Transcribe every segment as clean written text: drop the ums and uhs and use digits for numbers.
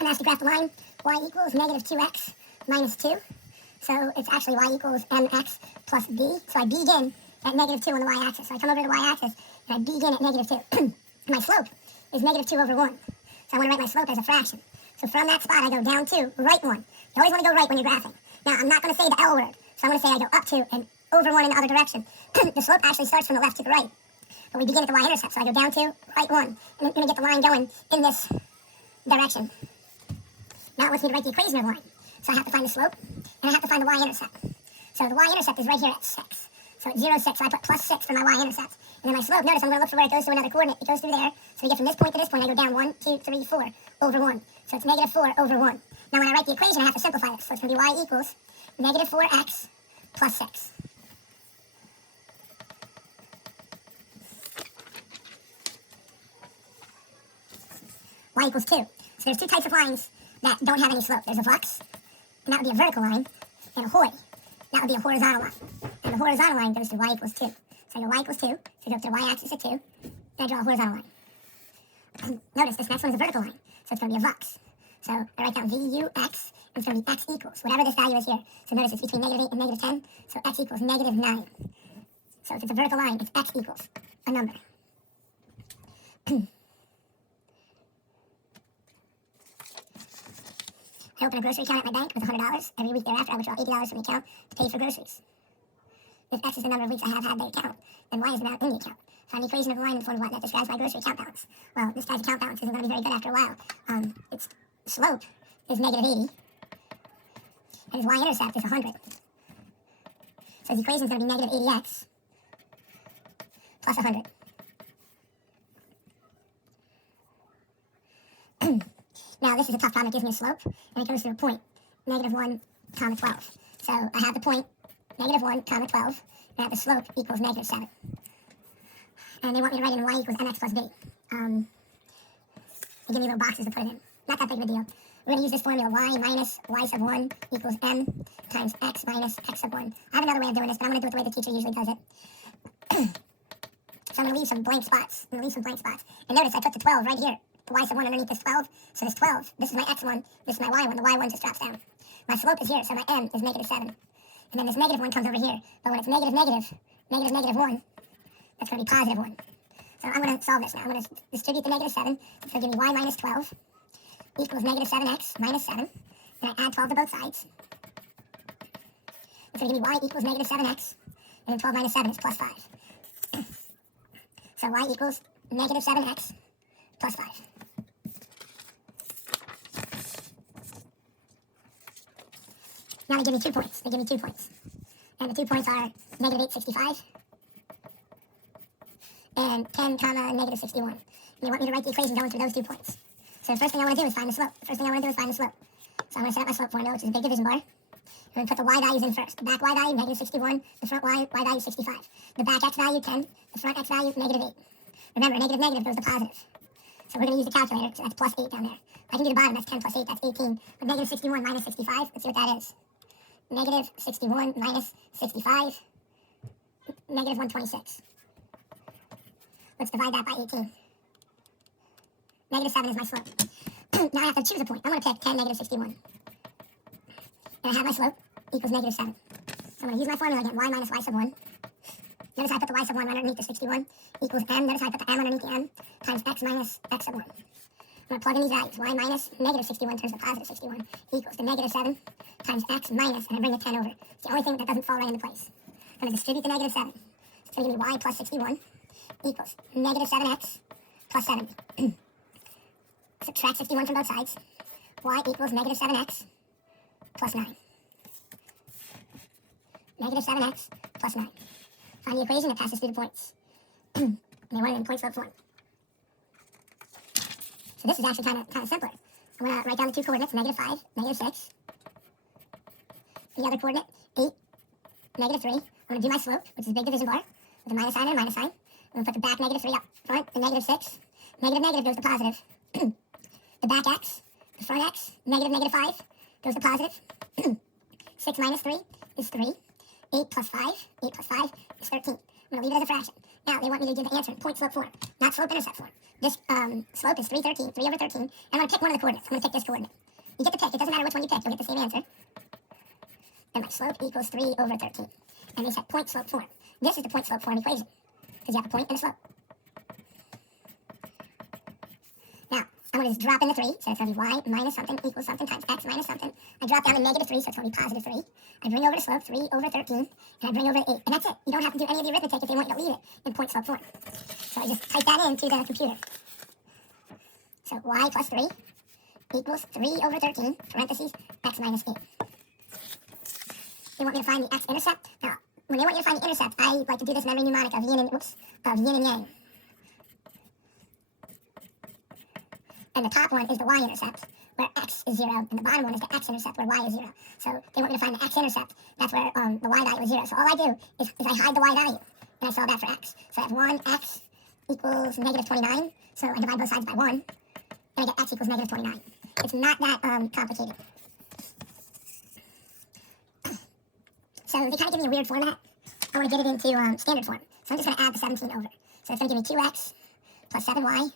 I'm asked to graph the line y equals negative 2x minus 2. So it's actually y equals mx plus b. So I begin at negative 2 on the y-axis. So I come over to the y-axis and I begin at negative 2. My slope is negative 2 over 1. So I want to write my slope as a fraction. So from that spot, I go down 2, right 1. You always want to go right when you're graphing. Now, I'm not going to say the L word. So I'm going to say I go up 2 and over 1 in the other direction. The slope actually starts from the left to the right. But we begin at the y-intercept. So I go down 2, right 1. And I'm going to get the line going in this direction. Now it wants me to write the equation of the line. So I have to find the slope, and I have to find the y-intercept. So the y-intercept is right here at 6. So it's 0, 6, so I put plus 6 for my y-intercept. And then my slope, notice I'm going to look for where it goes to another coordinate. It goes through there. So we get from this point to this point, I go down 1, 2, 3, 4 over 1. So it's negative 4 over 1. Now when I write the equation, I have to simplify this. So it's going to be y equals negative 4x plus 6. Y equals 2. So there's two types of lines that don't have any slope. There's a flux, and that would be a vertical line, and a hoi. That would be a horizontal line. And the horizontal line goes to y equals 2. So I go y equals 2, so I go up to the y-axis at 2, and I draw a horizontal line. Notice this next one is a vertical line, so it's going to be a vux. So I write down VUX, and it's going to be x equals, whatever this value is here. So notice it's between negative 8 and negative 10, so x equals negative 9. So if it's a vertical line, it's x equals a number. I open a grocery account at my bank with $100. Every week thereafter, I withdraw $80 from the account to pay for groceries. If X is the number of weeks I have had the account, then Y is the amount in the account. Find the equation of the line in the form of what that describes my grocery account balance. Well, this guy's account balance isn't going to be very good after a while. Its slope is negative 80, and his y-intercept is 100. So his equation is going to be negative 80x plus 100. Now, this is a tough problem. It gives me a slope, and it goes through a point, negative 1, comma 12. So I have the point, negative 1, comma 12, and at the slope equals negative 7. And they want me to write in y equals mx plus b. They give me little boxes to put it in. Not that big of a deal. We're going to use this formula, y minus y sub 1 equals m times x minus x sub 1. I have another way of doing this, but I'm going to do it the way the teacher usually does it. So I'm going to leave some blank spots. And notice I put the 12 right here. Y sub 1 underneath this 12, so this 12, this is my x1, this is my y1, the y1 just drops down. My slope is here, so my m is negative 7. And then this negative 1 comes over here, but when it's negative 1, that's going to be positive 1. So I'm going to solve this now. I'm going to distribute the negative 7, it's going to give me y minus 12 equals negative 7x minus 7, and I add 12 to both sides. It's going to give me y equals negative 7x, and then 12 minus 7 is plus 5. So y equals negative 7x plus 5. Now they give me 2 points. And the 2 points are negative 865 and 10 comma negative 61. And they want me to write the equation going through those 2 points. So the first thing I want to do is find the slope. So I'm going to set up my slope formula, which is a big division bar. And then put the y values in first. The back y value, negative 61. The front y value, 65. The back x value, 10. The front x value, negative 8. Remember, negative goes to positive. So we're going to use the calculator, so that's plus 8 down there. I can do the bottom, that's 10 plus 8, that's 18. But negative 61 minus 65, let's see what that is. Negative 61 minus 65, negative 126. Let's divide that by 18. Negative 7 is my slope. Now I have to choose a point. I'm going to pick 10, negative 61. And I have my slope equals negative 7. So I'm going to use my formula again, y minus y sub 1. Notice I put the y sub 1 right underneath the 61 equals m. Notice I put the m underneath the m times x minus x sub 1. I'm going to plug in these values. Y minus negative 61 turns to positive 61 equals to negative 7 times x minus, and I bring the 10 over. It's the only thing that doesn't fall right into place. I'm going to distribute the negative 7. So it's going to give me y plus 61 equals negative 7x plus 70. Subtract 61 from both sides. Y equals negative 7x plus 9. Negative 7x plus 9. Find the equation that passes through the points. And they want it in point slope form. So this is actually kind of simpler. I'm going to write down the 2 coordinates, negative 5, negative 6. The other coordinate, 8, negative 3. I'm going to do my slope, which is a big division bar, with a minus sign and a minus sign. I'm going to put the back negative 3 up front, the negative 6. Negative goes to positive. The back x, the front x, negative 5, goes to positive. 6 minus 3 is 3. 8 plus 5 is 13. I'm going to leave it as a fraction. Now, they want me to do the answer in point slope form, not slope intercept form. This slope is 3 over 13, and I'm going to pick one of the coordinates. I'm going to pick this coordinate. You get to pick. It doesn't matter which one you pick. You'll get the same answer. And my slope equals 3 over 13. And they said point slope form. This is the point slope form equation, because you have a point and a slope. Now, I'm going to just drop in the 3, so it's going to be y minus something equals something times x minus something. I drop down to negative 3, so it's going to be positive 3. I bring over the slope, 3 over 13, and I bring over 8. And that's it. You don't have to do any of the arithmetic if they want you to leave it in point slope form. So I just type that into the computer. So y plus 3 equals 3 over 13, parentheses, x minus 8. They want me to find the x intercept. Now, when they want you to find the intercept, I like to do this memory mnemonic of yin and yang. And the top one is the y-intercept, where x is 0, and the bottom one is the x-intercept, where y is 0. So they want me to find the x-intercept. That's where the y value is 0. So all I do is I hide the y value, and I solve that for x. So I have 1x equals negative 29. So I divide both sides by 1, and I get x equals negative 29. It's not that complicated. So they kind of give me a weird format. I want to get it into standard form. So I'm just going to add the 17 over. So it's going to give me 2x plus 7y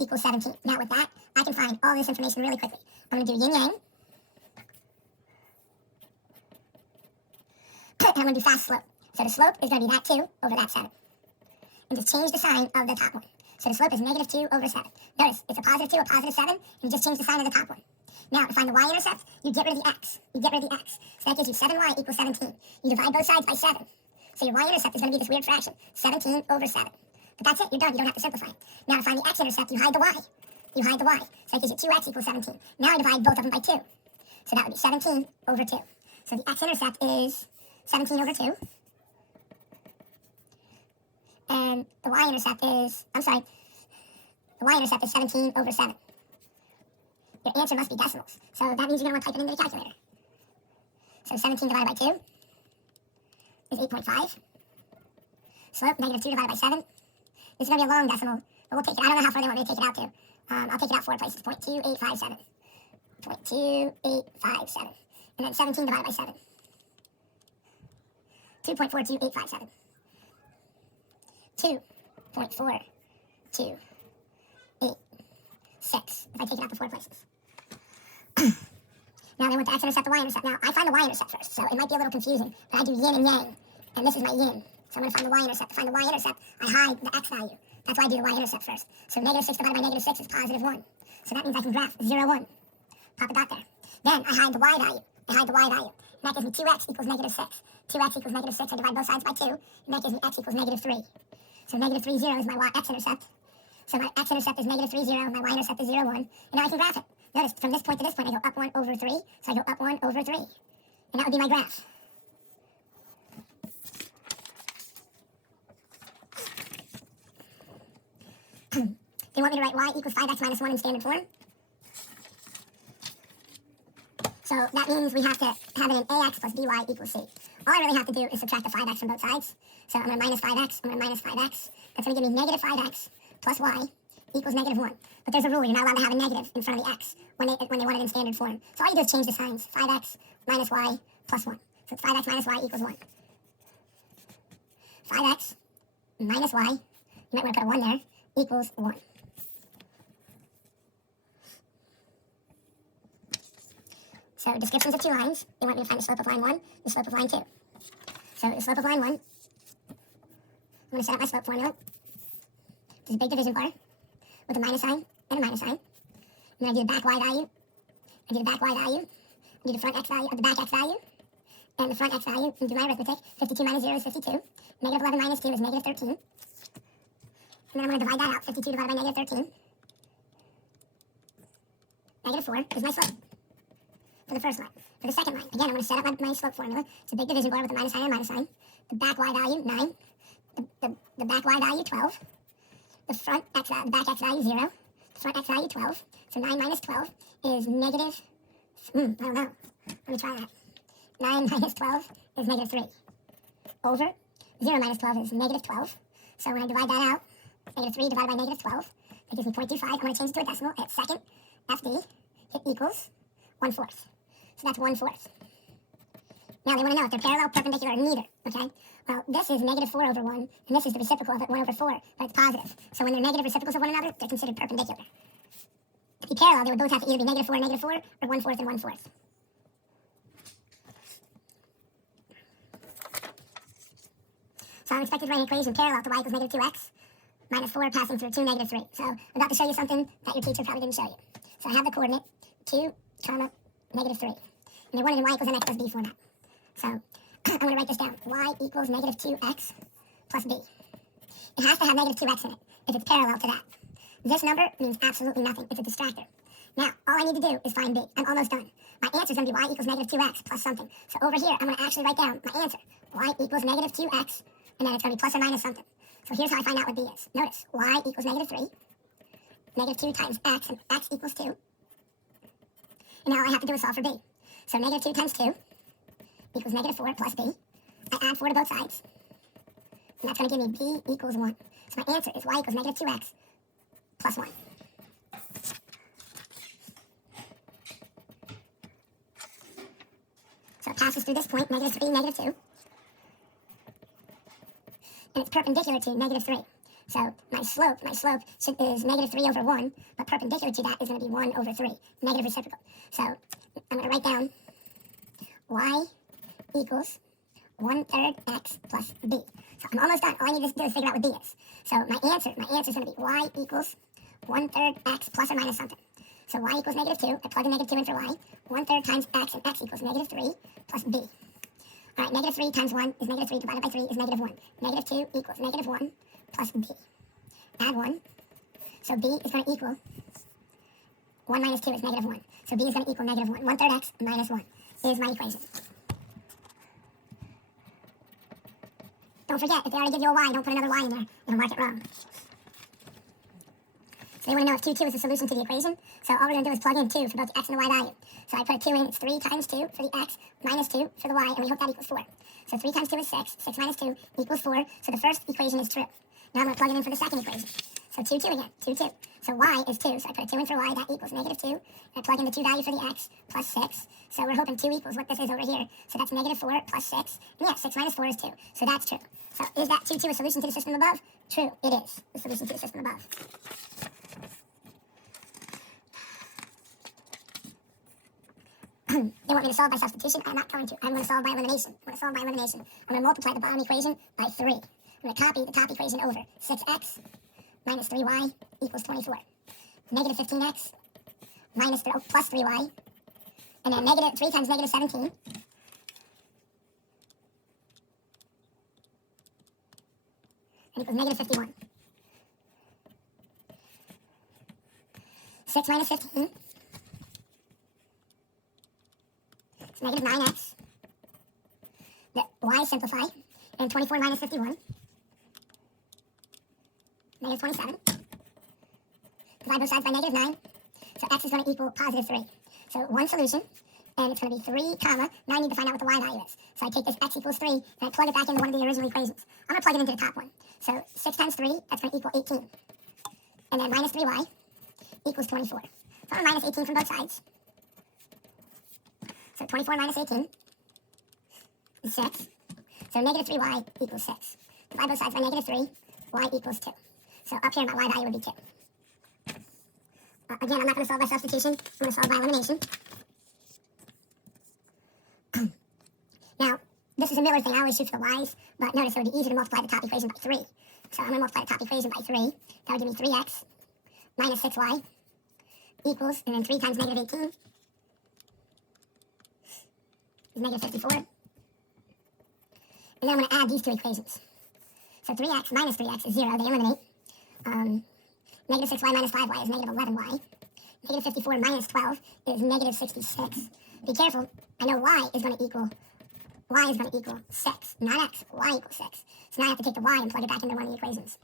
equals 17. Now with that, I can find all this information really quickly. I'm going to do yin-yang. And I'm going to do fast slope. So the slope is going to be that 2 over that 7. And just change the sign of the top one. So the slope is negative 2 over 7. Notice, it's a positive 2, a positive 7, and you just change the sign of the top one. Now, to find the y-intercept, you get rid of the x. You get rid of the x. So that gives you 7y equals 17. You divide both sides by 7. So your y-intercept is going to be this weird fraction, 17 over 7. But that's it. You're done. You don't have to simplify it. Now, to find the x-intercept, you hide the y. You hide the y. So that gives you 2x equals 17. Now I divide both of them by 2. So that would be 17 over 2. So the x-intercept is 17 over 2. And the y-intercept is, the y-intercept is 17 over 7. Your answer must be decimals. So that means you're going to want to type it into the calculator. So 17 divided by 2 is 8.5. Slope, negative 2 divided by 7. This is going to be a long decimal, but we'll take it. I don't know how far they want me to take it out to. I'll take it out 4 places. 0.2857. 0.2857. And then 17 divided by 7. 2.42857. 2.4286. If I take it out to 4 places. Now they want the x-intercept, the y-intercept. Now, I find the y-intercept first, so it might be a little confusing, but I do yin and yang, and this is my yin. So I'm going to find the y-intercept. To find the y-intercept, I hide the x value. That's why I do the y-intercept first. So negative 6 divided by negative 6 is positive 1. So that means I can graph 0, 1. Pop a dot there. Then I hide the y value. I hide the y value. And that gives me 2x equals negative 6. 2x equals negative 6. I divide both sides by 2, and that gives me x equals negative 3. So negative 3, 0 is my x-intercept. So my x-intercept is negative 3, 0. My y-intercept is 0, 1. And now I can graph it. Notice, from this point to this point, I go up 1 over 3. So I go up 1 over 3. And that would be my graph. They want me to write y equals 5x minus 1 in standard form. So that means we have to have it in ax plus by equals c. All I really have to do is subtract the 5x from both sides. So I'm going to minus 5x, I'm going to minus 5x. That's going to give me negative 5x plus y equals negative 1. But there's a rule, you're not allowed to have a negative in front of the x when they want it in standard form. So all you do is change the signs. 5x minus y plus 1. So it's 5x minus y equals 1. 5x minus y, you might want to put a 1 there, equals 1. So descriptions of two lines. They want me to find the slope of line 1 and the slope of line 2. So the slope of line 1, I'm going to set up my slope formula. There's a big division bar with a minus sign and a minus sign. And then I do the back y value. I do the back y value. I do the front x value, the back x value. And the front x value, and do my arithmetic. 52 minus 0 is 52. Negative 11 minus 2 is negative 13. And then I'm going to divide that out. 52 divided by negative 13. Negative 4 is my slope. For the first line. For the second line, again, I'm going to set up my slope formula. It's a big division bar with a minus sign and a minus sign. The back y value, 9. The back y value, 12. The front x, the back x value, 0. The front x value, 12. So 9 minus 12 is negative, I don't know. Let me try that. 9 minus 12 is negative 3. Over 0 minus 12 is negative 12. So when I divide that out, negative 3 divided by negative 12, that gives me 0.25. I'm going to change it to a decimal at second FD. It equals 1/4. So that's 1/4. Now they want to know if they're parallel, perpendicular, or neither, okay? Well, this is negative 4 over 1, and this is the reciprocal of it, 1 over 4, but it's positive. So when they're negative reciprocals of one another, they're considered perpendicular. To be parallel, they would both have to either be negative 4 and negative 4, or 1/4 and 1/4. So I'm expected to write an equation parallel to y equals negative 2x minus 4 passing through 2, negative 3. So I'm about to show you something that your teacher probably didn't show you. So I have the coordinate 2, comma, negative 3. And they wanted in y equals mx plus b format. So I'm going to write this down. Y equals negative 2x plus b. It has to have negative 2x in it if it's parallel to that. This number means absolutely nothing. It's a distractor. Now, all I need to do is find b. I'm almost done. My answer is going to be y equals negative 2x plus something. So over here, I'm going to actually write down my answer. Y equals negative 2x, and then it's going to be plus or minus something. So here's how I find out what b is. Notice, y equals negative 3, negative 2 times x, and x equals 2. And now all I have to do is solve for b. So negative 2 times 2 equals negative 4 plus b. I add 4 to both sides. And that's going to give me b equals 1. So my answer is y equals negative 2x plus 1. So it passes through this point, negative 3, negative 2. And it's perpendicular to negative 3. So my slope is negative 3 over 1, but perpendicular to that is going to be 1 over 3, negative reciprocal. So I'm going to write down y equals 1/3 x plus b. So I'm almost done. All I need to do is figure out what b is. So my answer is going to be y equals 1/3 x plus or minus something. So y equals negative 2. I plug the negative 2 in for y. 1/3 times x, and x equals negative 3 plus b. All right, negative 3 times 1 is negative 3 divided by 3 is negative 1. Negative 2 equals negative 1 plus b. Add 1. So b is going to equal 1 minus 2 is negative 1. So b is going to equal negative 1. 1/3 x minus 1 is my equation. Don't forget, if they already give you a y, don't put another y in there. It'll mark it wrong. So they want to know if 2, 2 is the solution to the equation. So all we're going to do is plug in 2 for both the x and the y value. So I put a 2 in, it's 3 times 2 for the x, minus 2 for the y, and we hope that equals 4. So 3 times 2 is 6, 6 minus 2 equals 4, so the first equation is true. Now I'm going to plug it in for the second equation. So 2, 2 again, 2, 2. So y is 2, so I put a 2 in for y, that equals negative 2. And I plug in the 2 value for the x, plus 6. So we're hoping 2 equals what this is over here. So that's negative 4 plus 6. And yeah, 6 minus 4 is 2. So that's true. So is that 2, 2 a solution to the system above? True, it is the solution to the system above. They want me to solve by substitution. I'm not going to. I'm going to solve by elimination. I'm going to multiply the bottom equation by 3. I'm going to copy the top equation over. 6x minus 3y equals 24. Negative 15x minus plus 3y. And then negative 3 times negative 17. And equals negative 51. 6 minus 15. It's negative 9x. The y simplify. And 24 minus 51. Negative 27. Divide both sides by negative 9. So x is going to equal positive 3. So one solution. And it's going to be 3, comma. Now I need to find out what the y value is. So I take this x equals 3, and I plug it back into one of the original equations. I'm going to plug it into the top one. So 6 times 3, that's going to equal 18. And then minus 3y equals 24. So I'm going to minus 18 from both sides. So 24 minus 18 is 6. So negative 3y equals 6. Divide both sides by negative 3, y equals 2. So up here my y value would be 2. Again, I'm not going to solve by substitution. I'm going to solve by elimination. Now, this is a Miller thing. I always shoot for the y's, but notice it would be easy to multiply the top equation by 3. So I'm going to multiply the top equation by 3. That would give me 3x minus 6y equals, and then 3 times negative 18 is negative 54. And then I'm going to add these two equations. So 3x minus 3x is 0. They eliminate. Negative 6y minus 5y is negative 11y. Negative 54 minus 12 is negative 66. Be careful. I know y is going to equal 6, not x. Y equals 6. So now I have to take the y and plug it back into one of the equations.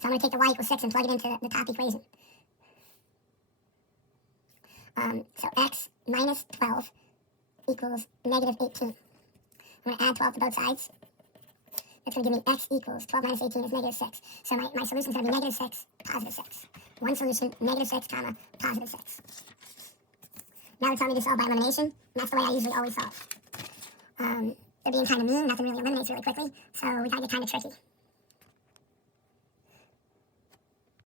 So I'm going to take the y equals 6 and plug it into the top equation. So x minus 12 equals negative 18. I'm going to add 12 to both sides. That's going to give me x equals 12 minus 18 is negative 6. So my solution is going to be negative 6, positive 6. One solution, negative 6, comma, positive 6. Now they're telling me to solve by elimination, and that's the way I usually always solve. They're being kind of mean. Nothing really eliminates really quickly. So we gotta get kind of tricky.